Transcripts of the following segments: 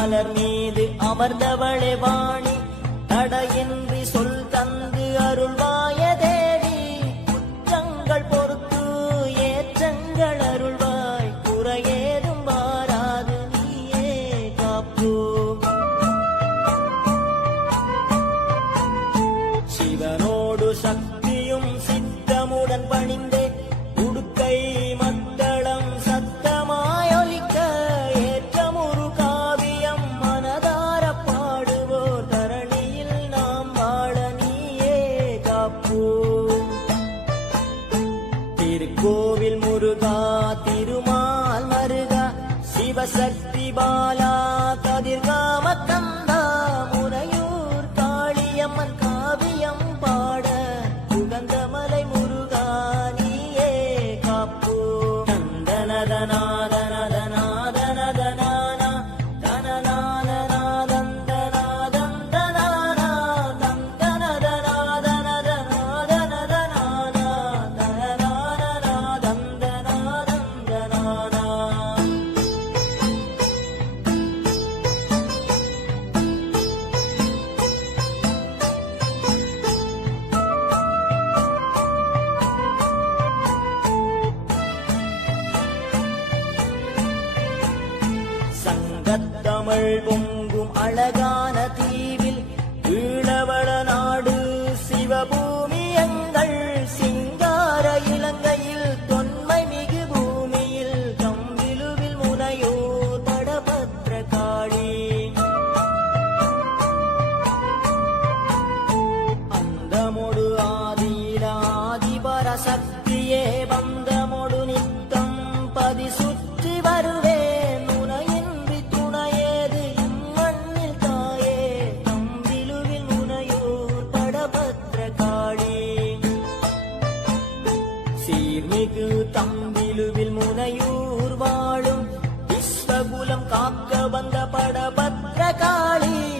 மலர் மீது அமர்ந்தவளே வாணி. தடையின்றி சொல் தந்து அருள்வாய். algo बन्धपाड पत्रकारी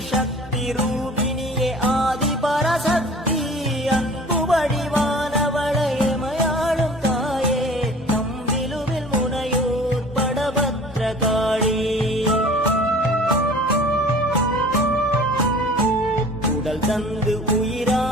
சிவசக்தி ரூபிணியே ஆதி பரசக்தி அன்பு வடிவானவளையே மயாளும் தாயே தம்பிலுவில் முனையூர் படபத்ர காளி உடல் தந்து உயிரா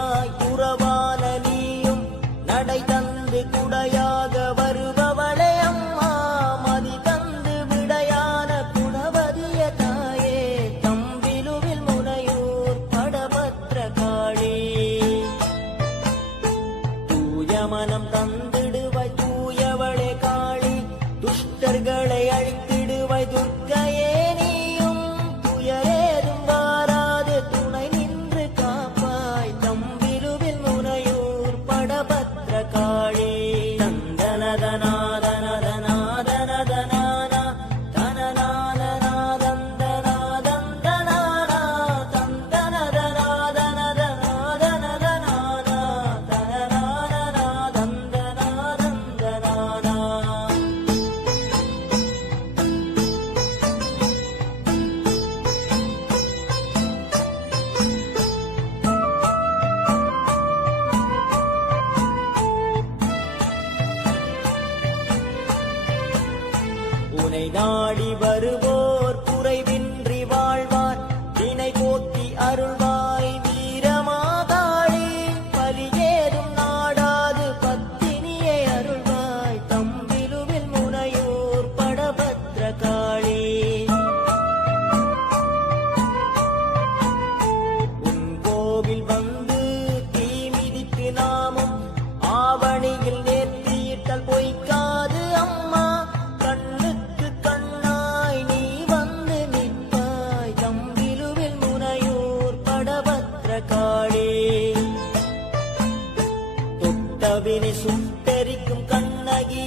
தவினை சுட்டரிக்கும் கண்ணகி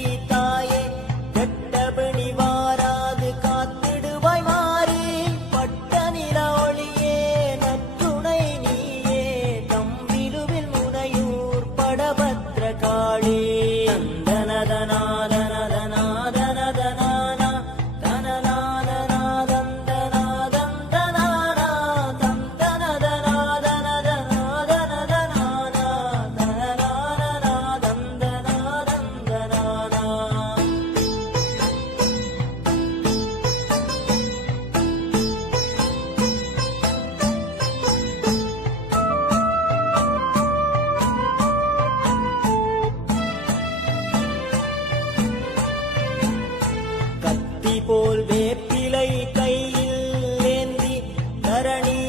தரணி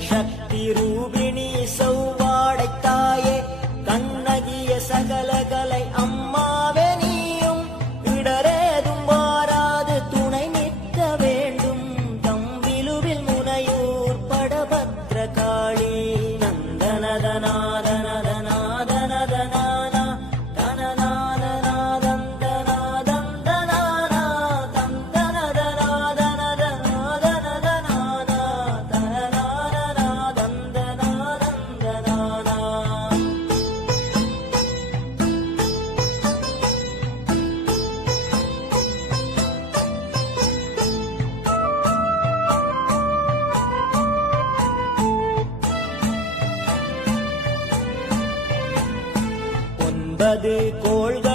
shut உள்ளதே கோள்கள்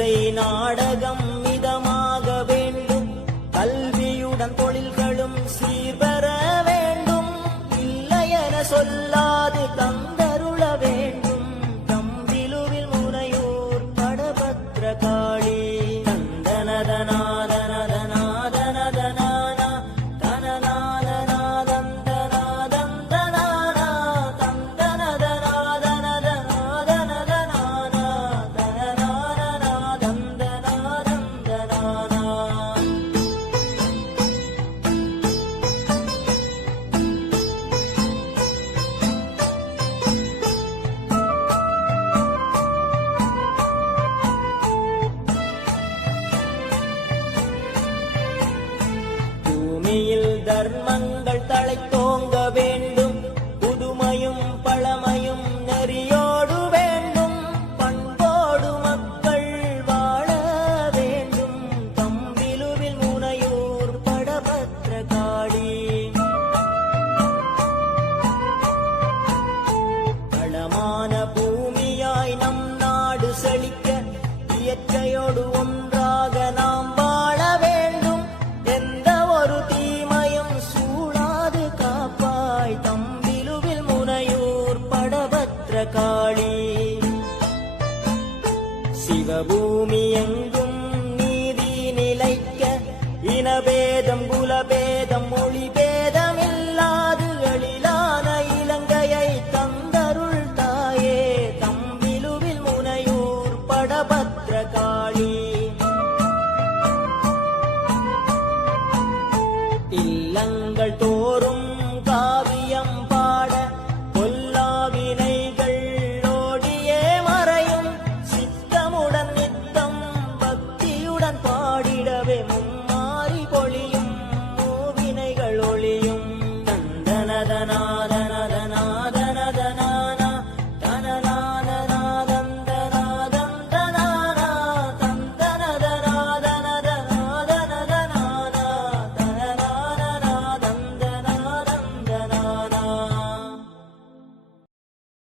இயலிசை நாடகம் தர்மங்கள் baby.